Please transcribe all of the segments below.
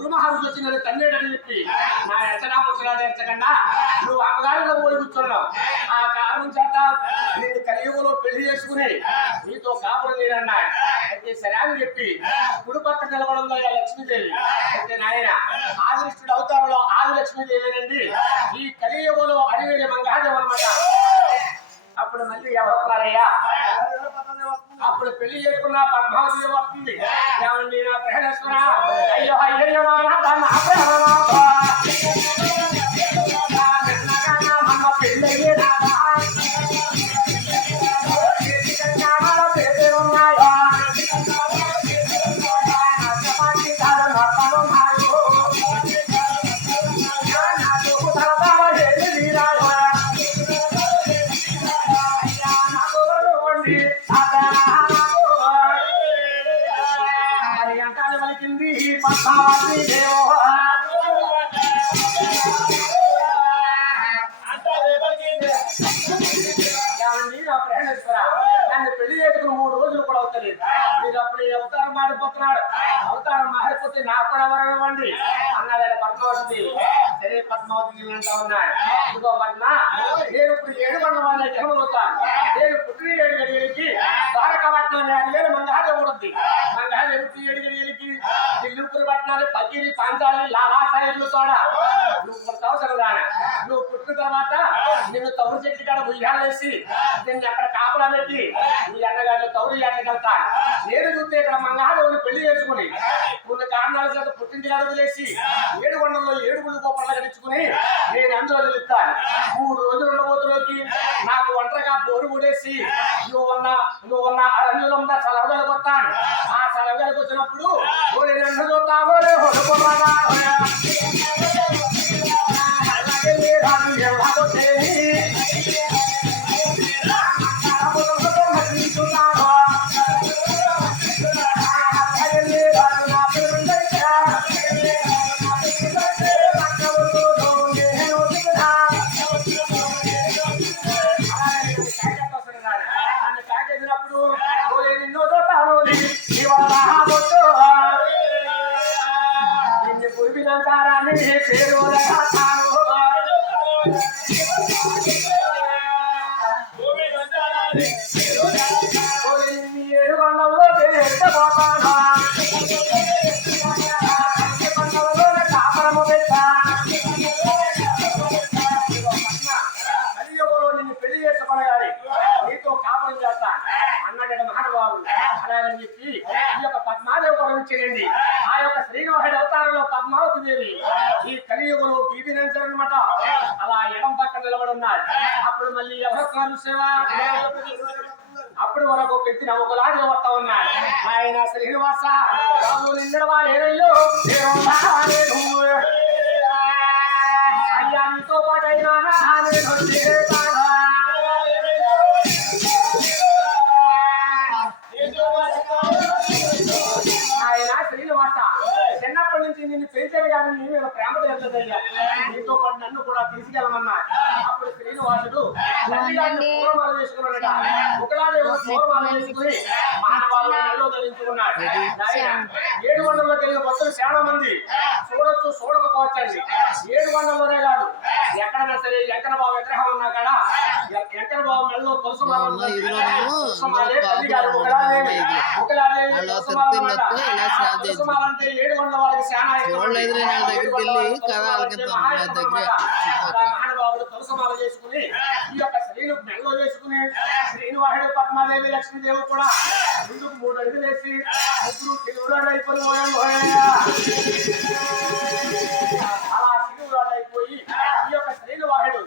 గురు మహారాజు వచ్చి నన్ను తండ్రి చెప్పి నా ఎచ్చడా ముచ్చలాడు ఎచ్చకుండా నువ్వు అమ్మగారిలో పోయి కూర్చున్నావు. ఆ కారణం చేత నేను కలియుగంలో పెళ్లి చేసుకుని నీతో కాపురం నేనన్నా. అయితే సరే అని చెప్పి గుడి పక్క నిలబడంలో లక్ష్మీదేవి. అయితే నాయన ఆదిష్టుడు అవతారంలో ఆది లక్ష్మీదేవేనండి. ఈ కలియుగంలో అడివేడి మంగాదేవి అన్నమాట. అప్పుడు మళ్ళీ ఎవరున్నారయ్యా? అప్పుడు పెళ్లి చేసుకున్న పద్మావతి వస్తుంది. ఏమండి నా ప్రేమేశ్వర, అయ్యో అయ్యో పెళ్ళయ్యే పద్మావతి దేవో నన్ను పెళ్లి చేసుకుని 3 రోజులు కూడా అవుతలేదు. మీరు అప్పుడు అవతారం మారిపోతున్నాడు. అవతారం మారిపోతే నాకు కూడా వరవండి అన్నాడు పద్మావతి. సరే పద్మావతి అంటా ఉన్నాడు. ఇదిగో పద్మ, నేను ఇప్పుడు 7 వాళ్ళ జన్మవుతాను. నేను పుట్టిన 7 గడియలకి ద్వారకాపట్నం 5,000 మంగాదే ఉంటుంది. మంగాదే 7 గడియలకి దిల్లుపురి పట్నాలు పగిరి పాంచాలి లాలాసాయిలు తోడ నువ్వు పుడతావు సరదానా. నువ్వు పుట్టిన తర్వాత నిన్ను తౌరు చెట్టు కాడ ఉయ్యాలేసి నిన్ను అక్కడ కాపలా పెట్టి నీ అన్నగారు తౌరు ఎక్కగలుగుతా. నేను చూస్తే ఇక్కడ మంగాదేవుని పెళ్లి చేసుకుని కొన్ని కారణాల చేత పుట్టింటి వదిలేసి 7 కొండల్లో 7 గుళ్ళు గోపర్లు కట్టించుకుని నేను అందులో నిలుస్తాను. 3 రోజులు ఉండబోతులోకి నాకు ఒంటరిగా బోరు కూడేసి నువ్వున్న అరణ్యంలో ఉన్న సెలవులకు వస్తాను. ఆ సెలవులకు వచ్చినప్పుడు రెండు చూస్తావో పరమించండి. ఆ యొక్క శ్రీనివాసుడి అవతారంలో పద్మావతి దేవి ఈ కలియుగంలో బీబీనంచారనమాట. అలా ఎడం పక్కన నిలబడున్నాడు. అప్పుడు మళ్ళీ ఎవరు సేవ అప్పుడు వరకు పెంచిన ఒకలాగా వస్తా ఉన్నాడు. ఆయన శ్రీనివాస బాబు నిన్నడవా ఏరయ్యో అయ్యా నీతో పాటు అయినా ఆయన శ్రీనివాస చిన్నప్పటి నుంచి నిన్ను పెంచాడు కానీ నీ మీద ప్రేమ తెలుదయ్యా. నీతో పాటు నన్ను కూడా తీసుకెళ్ళమన్నా. అప్పుడు శ్రీనివాసుడు పూర్వమాల చేసుకున్నాడట. ఒకలాగే పూర్వమాల చేసుకుని మానవాళ్ళు ధరించుకున్నాడు. 7 కొండల్లోకి వెళ్ళిన భక్తులు చాలా మంది చూడొచ్చు, చూడకపోవచ్చండి. 7 కొండల్లోనే కాదు ఎక్కడైనా సరే వెంకట బాబు విగ్రహం ఉన్నా కదా వెంకట బాబు మెడలో తులసిమాలంటే 7 కొండల వాడికి మహానుభావుడు తులసిమాల చేసుకుని ఈ యొక్క శ్రీను మెడలో చేసుకుని శ్రీనివాసుడు పద్మాదేవి లక్ష్మీదేవి కూడా ముందుకు 3 అడుగులు వేసి ముగ్గురు తెలుగురాళ్ళు అయిపోయి అలా తెలుగురాళ్ళు అయిపోయి ఈ యొక్క శ్రీనివాసుడు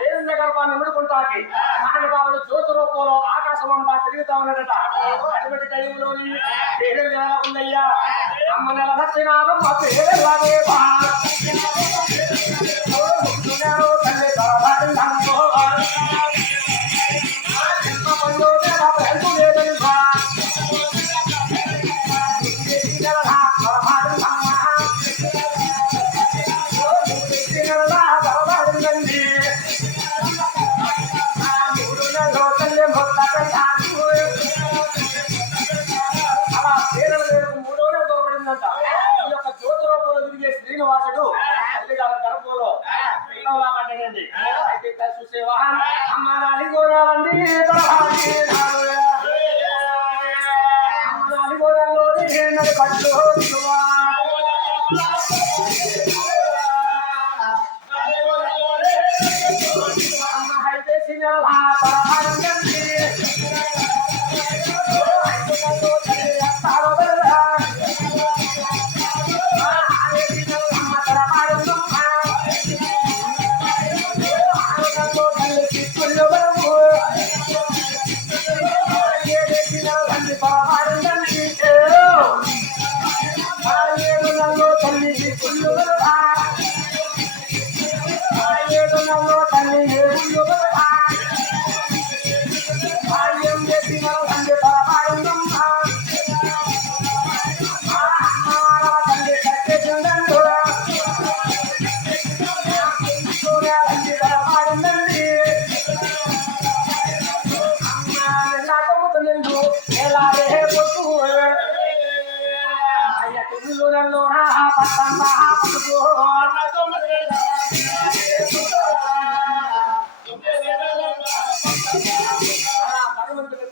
దేవుని గర్భాన్ని నిముడుకుంటాకి మహానుభావుడు జ్యోతి రూపంలో ఆకాశమంతా తిరుగుతా ఉన్నాడట. అటువంటి టైంలోని పేరు ఎలా ఉందయ్యా? అమ్మ నెల నచ్చినాదమ్మ పేరు ఈ యొక్క జ్యోతి రూపంలో శ్రీనివాసుడు తల్లి గారు గర్భంలో పిల్లలా పడ్డాడండి. అయితే చూసేవా అమ్మ నాని గోరావండి అమ్మ నాని గోరంలోని పట్టు అమ్మ అయితే సినిమా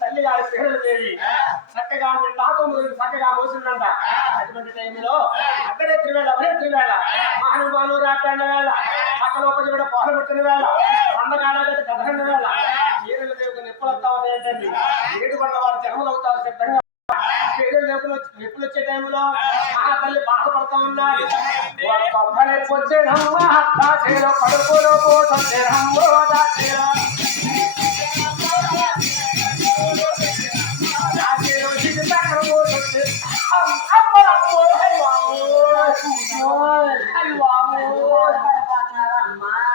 తల్లి గారి పేరు దేవి చక్కగా చక్కగా మోసిందంట. అటువంటి టైంలో అర్ధరాత్రి వేళ అర్ధరాత్రి వేళ మహానుభావులు రాట్టాండ వేళ పక్కలోపలి కూడా పాలు పెట్టిన వేళ వందకాలకి కదహండ వేళ చీరలు దేవుకు నిప్పులు వస్తామని ఏంటండి ఏడుకొండ వారు జన్మలు అవుతారు సిద్ధంగా నిప్పులు వచ్చే టైంలో ఆ తల్లి బాధపడతా ఉన్నాడు. వచ్చేనమ్మా కడుపులో పోసొచ్చేనమ్మో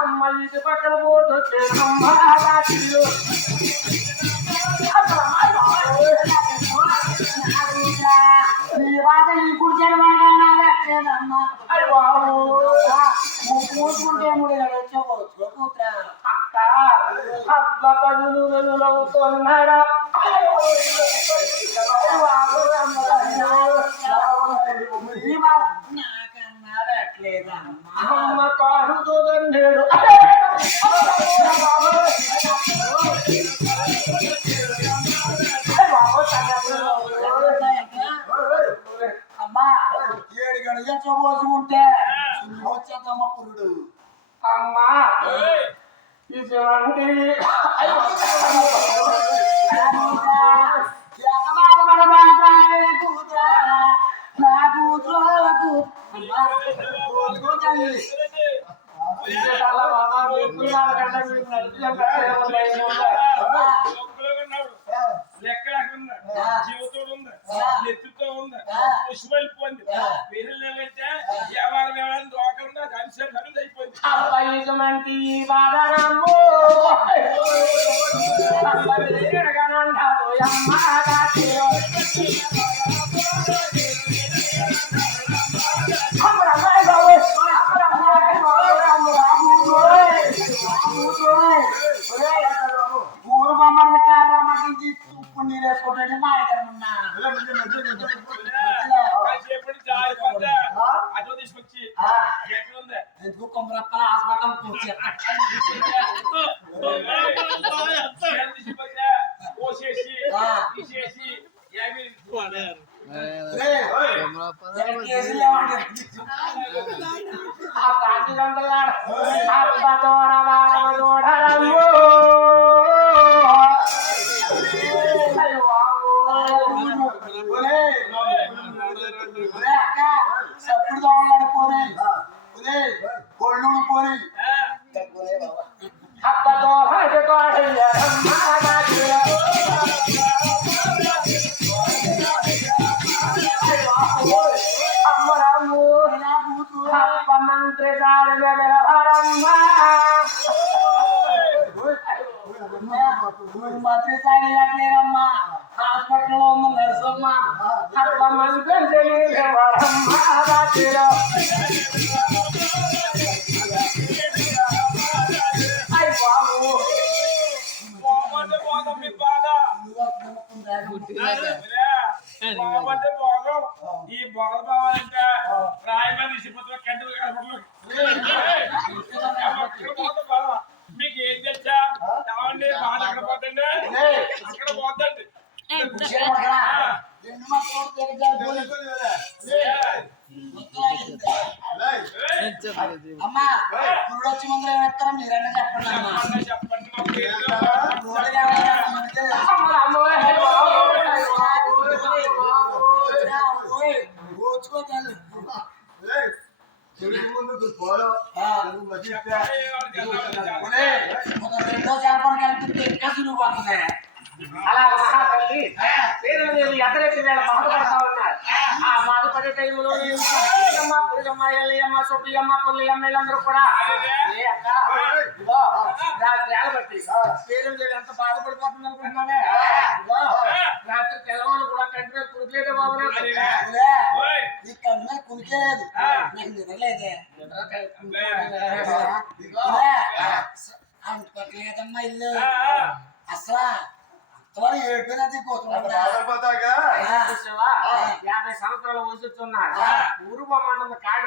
అమ్మ ఇది పక్కన పోసొచ్చేనమ్మా మూసుకుంటే మూడు వచ్చేపోవచ్చు అక్క అబ్బ కదులు వెలుగుతున్నాడా నాకన్నా పెట్టలేదమ్మా అమ్మ కారు చూడండి అమ్మా 7 గంటలు పోసుకుంటే వచ్చేద్దమ్మ పురుడు అమ్మా ఇటువంటి నా కూతురు జీవితం ఉంది ఎత్తుతో ఉంది పుష్పలిపోయింది పేర్లు ఏమైతే వ్యవహారం దోకకుండా కలిసి ఖరీదు అయిపోయింది. అబ్బాయిమంటి బాధనమ్ము ఊరు బొమ్మల కారణి ఉప్పు నీరు వేసుకుంటే మా ఇద్దరున్నా అదో తీసుకొచ్చి ఎట్లుంది ఎందుకు కొమ్మరప్పల హాస్పిటల్ పోసేసి తీసేసి సప్పుడు దోమలాడు పోరే కొళ్ళుడు పోరి మంత్రి మంత్రి సాయి లేరమ్మా హాస్పిటల్లో ఉన్న నర్సమ్మ ఈ బాధ బావాలంటే రాయమని కంటి మీకు ఏం తెలుసా ఏమండి బాధ అక్కడ పోతండి అక్కడ పోతండి అమ్మా ఇప్పుడు వచ్చి ముందు ఏమేస్తారా మీరైనా చెప్పండి అమ్మా చెప్పండి మా పేరు రెండో చేపలు కలిపితే ఇంకా సులువు అవుతుంది అలా మహాతల్లి శ్రీదేవి ఎదరెత్తి వేళ బాధపడతా ఉన్నారు. ఆ బాధపడే టైంలో పురుగమ్మ ఎల్లయ్యమ్మ సొబ్బియమ్మ పుల్లయ్యమ్మ వీళ్ళందరూ కూడా ఏ అక్క ఇదిగో రాత్రి ఏలబట్టి శ్రీదేవి ఎంత బాధపడిపోతుంది అనుకుంటున్నానే ఇదిగో రాత్రి తెల్లవారు కూడా కంటి మీద కురికేదే బాబు నాకు. ఈ కన్ను కునికేలేదు నాకు నిద్రలేదే అంటుకోట్లేదమ్మా ఇల్లు అసలు అంతవరకు ఏడిపోయినది చూసావా 50 సంవత్సరాల వయసు ఉన్నారు ఊరు బొమ్మంటుంది కాడ